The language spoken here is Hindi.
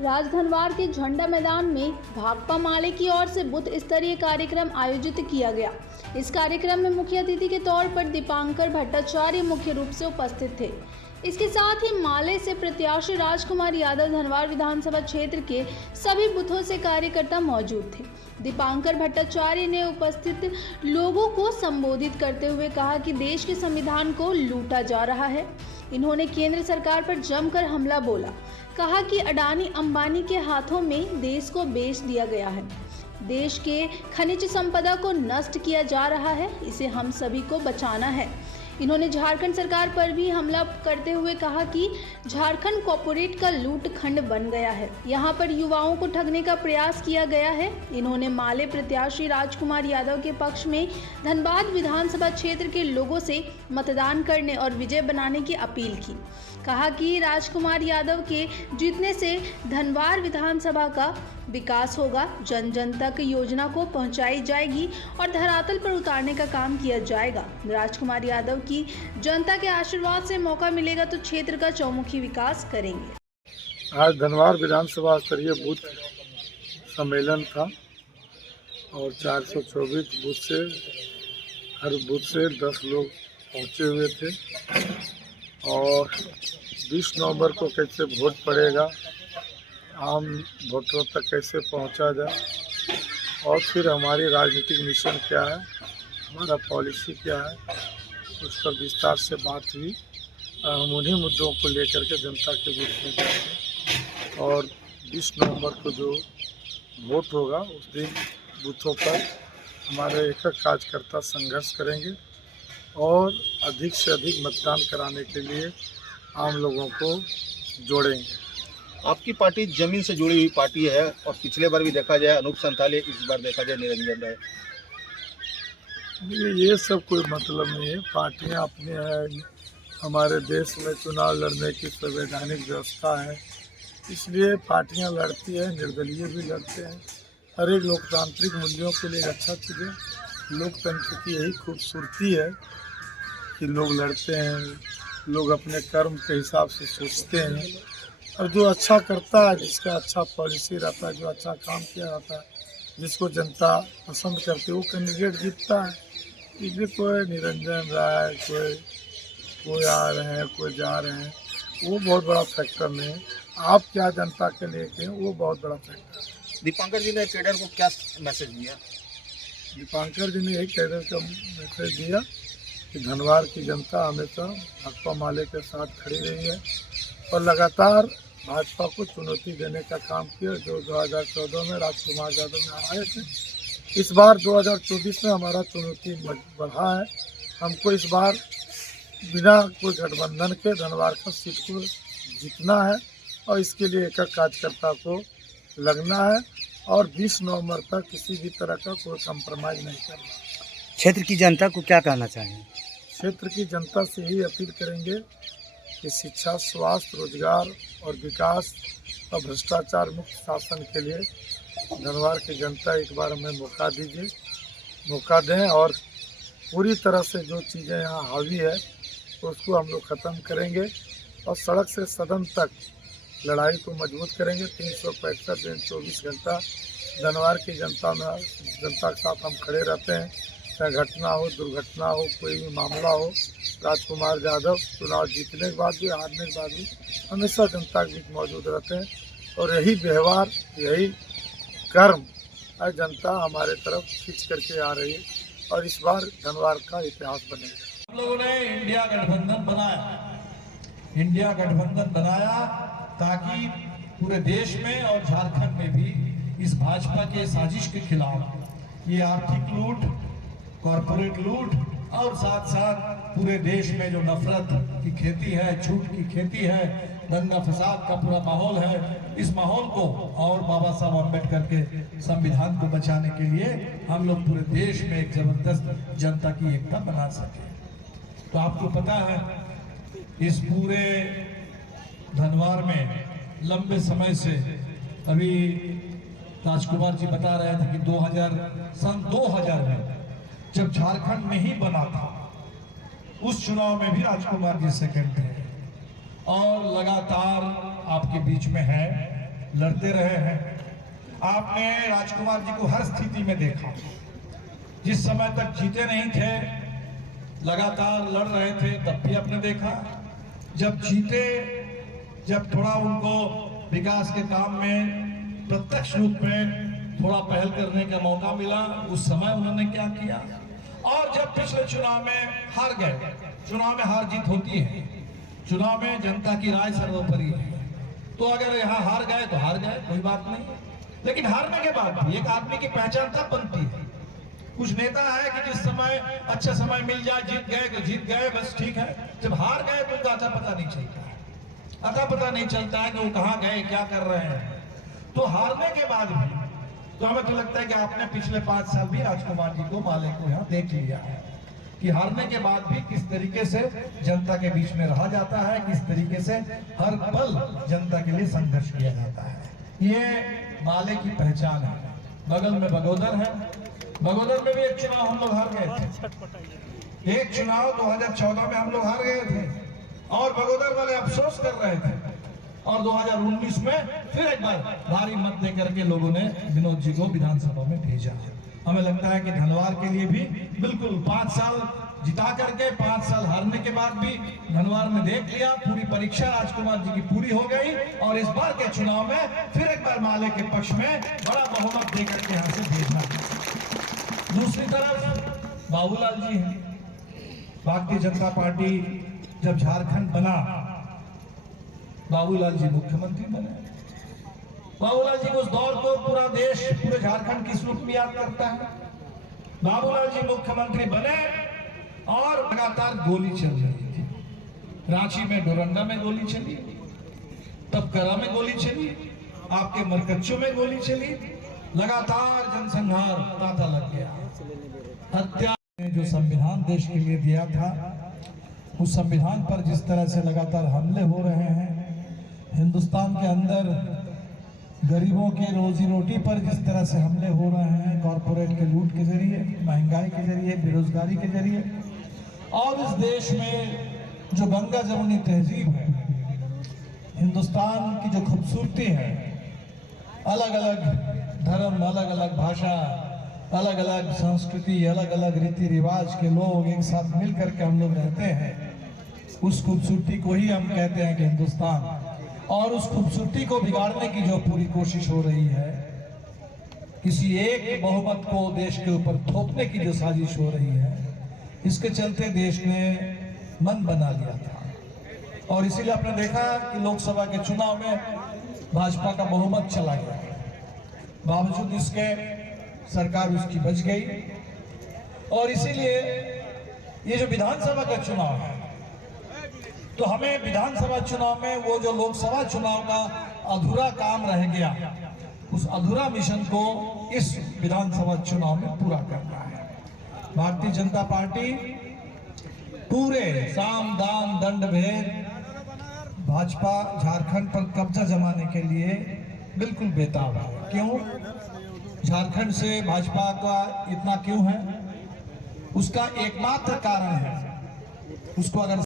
राजधनवार के झंडा मैदान में भाकपा माले की ओर से बूथ स्तरीय कार्यक्रम आयोजित किया गया। इस कार्यक्रम में मुख्य अतिथि के तौर पर दीपांकर भट्टाचार्य मुख्य रूप से उपस्थित थे। इसके साथ ही माले से प्रत्याशी राजकुमार यादव धनवार विधानसभा क्षेत्र के सभी बूथों से कार्यकर्ता मौजूद थे। दीपांकर भट्टाचार्य ने उपस्थित लोगों को संबोधित करते हुए कहा कि देश के संविधान को लूटा जा रहा है। इन्होंने केंद्र सरकार पर जमकर हमला बोला। कहा कि अडानी अंबानी के हाथों में देश को बेच दिया गया है। देश के खनिज संपदा को नष्ट किया जा रहा है, इसे हम सभी को बचाना है। इन्होंने झारखंड सरकार पर भी हमला करते हुए कहा कि झारखंड कॉर्पोरेट का लूट खंड बन गया है, यहाँ पर युवाओं को ठगने का प्रयास किया गया है। इन्होंने माले प्रत्याशी राजकुमार यादव के पक्ष में धनबाद विधानसभा क्षेत्र के लोगों से मतदान करने और विजय बनाने की अपील की। कहा कि राजकुमार यादव के जीतने से धनवार विधानसभा का विकास होगा, जन जन तक योजना को पहुंचाई जाएगी और धरातल पर उतारने का काम किया जाएगा। राजकुमार यादव की जनता के आशीर्वाद से मौका मिलेगा तो क्षेत्र का चौमुखी विकास करेंगे। आज धनवार विधानसभा स्तरीय बूथ सम्मेलन था और 424 बूथ से हर बूथ से 10 लोग पहुंचे हुए थे और 20 नवंबर को कैसे वोट पड़ेगा, आम वोटरों तक कैसे पहुंचा जाए और फिर हमारी राजनीतिक मिशन क्या है, हमारा पॉलिसी क्या है, उस पर विस्तार से बात हुई। हम उन्हीं मुद्दों को लेकर के जनता के बीच में जाएंगे और 20 नवंबर को जो वोट होगा उस दिन बूथों पर हमारे एक कार्यकर्ता संघर्ष करेंगे और अधिक से अधिक मतदान कराने के लिए आम लोगों को जोड़ेंगे। आपकी पार्टी जमीन से जुड़ी हुई पार्टी है और पिछले बार भी देखा जाए अनूप संताले, इस बार देखा जाए निरंजन राय। ये सब कोई मतलब नहीं है। पार्टियां अपनी है, हमारे देश में चुनाव लड़ने की संवैधानिक व्यवस्था है, इसलिए पार्टियां लड़ती है, निर्दलीय भी लड़ते हैं। हर एक लोकतांत्रिक मूल्यों के लिए अच्छा चीज़ है। लोकतंत्र की यही खूबसूरती है कि लोग लड़ते हैं, लोग अपने कर्म के हिसाब से सोचते हैं और जो अच्छा करता है, जिसका अच्छा पॉलिसी रहता है, जो अच्छा काम किया जाता है, जिसको जनता पसंद करती है, वो कैंडिडेट जीतता है। इसलिए कोई निरंजन राय, कोई आ रहे हैं, कोई जा रहे हैं, वो बहुत बड़ा फैक्टर नहीं है। आप क्या जनता के लिए कहें, वो बहुत बड़ा फैक्टर है। दीपांकर जी ने कैडर को क्या मैसेज दिया? दीपांकर जी ने यही कैडर का मैसेज दिया कि धनवार की जनता हमेशा भाकपा माले के साथ खड़ी रही है और लगातार भाजपा को चुनौती देने का काम किया। जो 2014 में राजकुमार यादव में आए थे, इस बार 2024 में हमारा चुनौती बढ़ा है। हमको इस बार बिना कोई गठबंधन के धनवार का सीट को जीतना है और इसके लिए एक कार्यकर्ता को लगना है और 20 नवंबर तक किसी भी तरह का कोई कंप्रोमाइज़ नहीं करना। क्षेत्र की जनता को क्या कहना चाहेंगे? क्षेत्र की जनता से ही अपील करेंगे कि शिक्षा, स्वास्थ्य, रोजगार और विकास और भ्रष्टाचार मुक्त शासन के लिए धनवार की जनता एक बार हमें मौका दीजिए, मौका दें और पूरी तरह से जो चीज़ें यहाँ हावी है उसको हम लोग ख़त्म करेंगे और सड़क से सदन तक लड़ाई को मजबूत करेंगे। 365 दिन 24 घंटा धनवार की जनता के साथ हम खड़े रहते हैं। चाहे घटना हो, दुर्घटना हो, कोई भी मामला हो, राजकुमार यादव चुनाव जीतने के बाद भी, हारने के बाद भी हमेशा जनता के बीच मौजूद रहते हैं और यही व्यवहार, यही कर्म आज जनता हमारे तरफ खींच करके आ रही है और इस बार धनवार का इतिहास बनेगा। हम लोगों ने इंडिया गठबंधन बनाया ताकि पूरे देश में और झारखंड में भी इस भाजपा के साजिश के खिलाफ ये आर्थिक लूट, कॉर्पोरेट लूट और साथ साथ पूरे देश में जो नफरत की खेती है, झूठ की खेती है, दंगा फसाद का पूरा माहौल है, इस माहौल को और बाबा साहब अम्बेडकर के संविधान को बचाने के लिए हम लोग पूरे देश में एक जबरदस्त जनता की एकता बना सके। तो आपको पता है इस पूरे धनवार में लंबे समय से, अभी राजकुमार जी बता रहे थे कि सन 2000 में जब झारखंड नहीं बना था, उस चुनाव में भी राजकुमार जी सेकंड थे और लगातार आपके बीच में है लड़ते रहे हैं। आपने राजकुमार जी को हर स्थिति में देखा, जिस समय तक जीते नहीं थे लगातार लड़ रहे थे, तब भी आपने देखा, जब जीते, जब थोड़ा उनको विकास के काम में प्रत्यक्ष रूप में थोड़ा पहल करने का मौका मिला, उस समय उन्होंने क्या किया। और जब पिछले चुनाव में हार गए, चुनाव में हार जीत होती है, चुनाव में जनता की राय सर्वोपरि है, तो अगर यहाँ हार गए तो हार गए, कोई बात नहीं, लेकिन हारने के बाद भी एक आदमी की पहचान तब बनती है। कुछ नेता है कि जिस समय अच्छा समय मिल जाए, जीत गए तो जीत गए, बस ठीक है, जब हार गए तो उनका अता पता नहीं चलता है, अता पता नहीं चलता है कि वो कहाँ गए, क्या कर रहे हैं। तो हारने के बाद भी तो हमें तो लगता है कि आपने पिछले 5 साल भी राजकुमार जी को, माले को यहाँ देख लिया है कि हारने के बाद भी किस तरीके से जनता के बीच में रहा जाता है, किस तरीके से हर पल जनता के लिए संघर्ष किया जाता है। ये माले की पहचान है। बगल में बगोदर है, बगोदर में भी एक चुनाव हम लोग हार गए थे, एक चुनाव 2014 में हम लोग हार गए थे और बगोदर वाले अफसोस कर रहे थे, और 2019 में फिर एक बार भारी मत देकर के लोगों ने विनोद जी को विधानसभा में भेजा। हमें लगता है कि धनवार के लिए भी बिल्कुल 5 साल जिता करके 5 साल हारने के बाद भी धनवार ने देख लिया, पूरी परीक्षा राजकुमार जी की पूरी हो गई, और इस बार के चुनाव में फिर एक बार माले के पक्ष में बड़ा बहुमत देकर के यहाँ से भेजना। दूसरी तरफ बाबूलाल जी हैं, भारतीय जनता पार्टी जब झारखंड बना, बाबूलाल जी मुख्यमंत्री बने। बाबूलाल जी उस दौर को पूरा देश, पूरे झारखंड किस रूप में याद करता है। बाबूलाल जी मुख्यमंत्री बने और लगातार गोली चल रही थी, रांची में डोरंडा में गोली चली, तपकरा में गोली चली, आपके मरकच्चों में गोली चली, लगातार जनसंहार तांता लग गया। हत्या जो संविधान देश के लिए दिया था, उस संविधान पर जिस तरह से लगातार हमले हो रहे हैं, हिंदुस्तान के अंदर गरीबों के रोजी रोटी पर जिस तरह से हमले हो रहे हैं, कॉरपोरेट के लूट के जरिए, महंगाई के जरिए, बेरोजगारी के जरिए, और इस देश में जो गंगा जमुनी तहजीब है, हिंदुस्तान की जो खूबसूरती है, अलग अलग धर्म, अलग अलग भाषा, अलग अलग संस्कृति, अलग अलग रीति रिवाज के लोग एक साथ मिल करके हम लोग रहते हैं, उस खूबसूरती को ही हम कहते हैं कि हिंदुस्तान। और उस खूबसूरती को बिगाड़ने की जो पूरी कोशिश हो रही है, किसी एक बहुमत को देश के ऊपर थोपने की जो साजिश हो रही है, इसके चलते देश ने मन बना लिया था। और इसीलिए आपने देखा कि लोकसभा के चुनाव में भाजपा का बहुमत चला गया, बावजूद इसके सरकार उसकी बच गई। और इसीलिए ये जो विधानसभा का चुनाव है, तो हमें विधानसभा चुनाव में वो जो लोकसभा चुनाव का अधूरा काम रह गया, उस अधूरा मिशन को इस विधानसभा चुनाव में पूरा करना है। भारतीय जनता पार्टी पूरे साम दाम दंड भेद भाजपा झारखंड पर कब्जा जमाने के लिए बिल्कुल बेताब है। क्यों? झारखंड से भाजपा का इतना क्यों है? उसका एकमात्र कारण है, उसको अगर